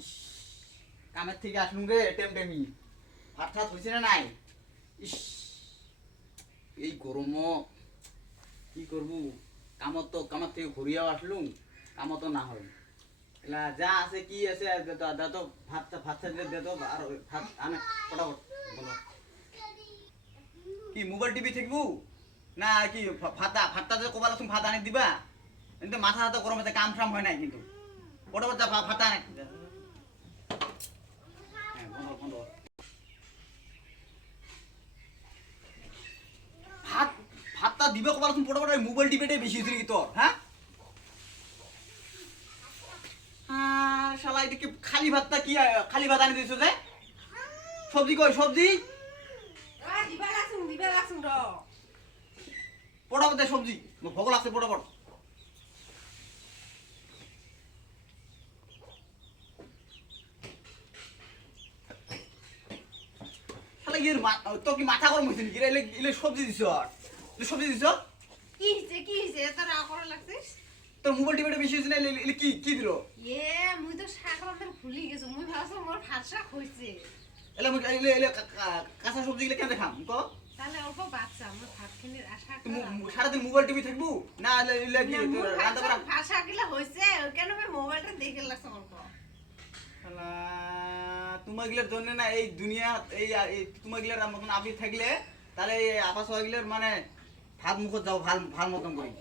ইস, কামের থেকে আসলুম রে টেমটেমি। ভাত ঠাত হয়েছে না নাই? ইস, এই গরম কি করবো? কামত থেকে ঘুরিয়াও আসলুম, কামতো না হয়। এলা যা আছে কি আছে দে তো ভাত দে তো আর ভাত আনে ফটাফট বলো। কি মোবাইল টিভি থাকবো না কি ভাতটা যে কবাল তুমি ভাত আনি দিবা? কিন্তু মাথা হাতে গরম হতে কাম ফাম হয় নাই কিন্তু ফটাফট যা ভাত আনে। হ্যাঁ বন্ধ বন্ধ। ভাতটা দিবে কবাল তুমি ফটাফট মোবাইল টিভিটাই বেশি হয়েছে নাকি তোর? হ্যাঁ শালা এটা কি খালি ভাতটা কি খালি ভাত আনি দিছো যে? সবজি কই সবজি? দিবা লাগছুন র। ফটাফট দে সবজি ভোগ লাগছে ফটাফট। শালা ইয়ের তোর কি মাথা গরম হয়েছে নাকি? ইলে সবজি দিছ আর সবজি দিছ? কি হইছে এত রাগ করা লাগছিস? তোর মোবাইল টিভিটা বেশি হয়েছে না? ইলে কি কি দিল? মুই তো শাক রান্ধার ভুলি গেছো। মুই ভাবছো মোর ভাত শাক হইছে। এলে কাঁচা সবজি গিলে কেন দেখাম ক? তাহলে অল্প বাচ্চা আমার ভাত খেলে আশা সারাদিন মোবাইল টিভি থাকবো না? ইলে কি রান্না করা? ভাত শাক গিলা হইছে কেন আমি মোবাইলটা দেখে লাগছে অল্প। শালা তোমার গিলার জন্য না এই দুনিয়া এই তোমার গিলার মতন আপনি থাকলে তাহলে এই আবাস গিলার মানে ভাত মুখত যাও ভাল ভাল মতন করি।